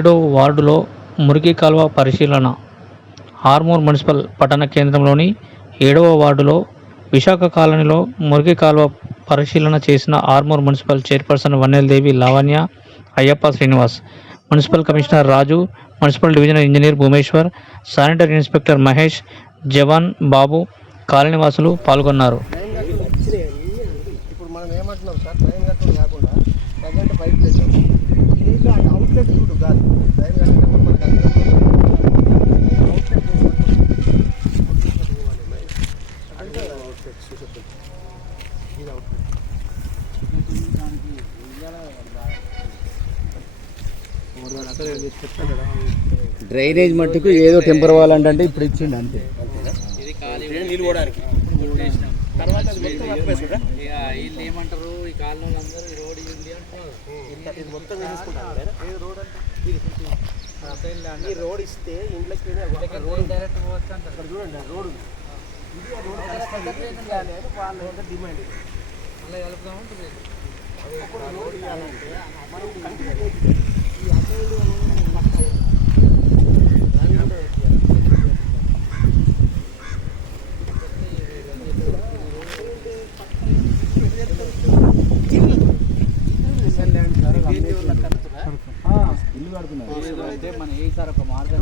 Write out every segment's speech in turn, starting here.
7వ వార్డులో మురికి కాలువ పరిశీలన. ఆర్మూర్ మున్సిపల్ పట్టణ కేంద్రంలోని 7వ వార్డులో విశాఖ కాలనీలో మురికి కాలువ పరిశీలన చేసిన Armoor municipal chairperson Vanneladevi Lavanya, Ayyappa Srinivas, municipal commissioner Raju, municipal divisional engineer Bhumeshwar, sanitary inspector Mahesh, జవాన్ బాబు, కాలనీవాసులు పాల్గొన్నారు. డ్రైనేజ్ మట్టుకు ఏదో టెంపర్ వాలంటే ఇప్పుడు ఇచ్చిండు అంతే. ఏమంటారు ఈ కాలంలో అందరూ ఈ రోడ్ ఉంది అంటున్నారు. ఈ రోడ్ ఇస్తే ఇంట్లోకి డైరెక్ట్ పోవచ్చు అంటారు. అక్కడ చూడండి రోడ్ డిమాండ్ అలా కలుపుతా ఉంటుంది. రోడ్ ఇవ్వాలంటే మనం ఇల్లు కడుతున్నారు మన ఏ సార్ ఒక మార్గం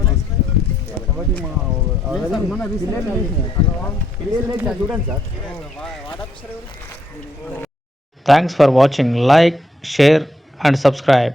చూడండి sir. Thanks for watching. Like, share and subscribe.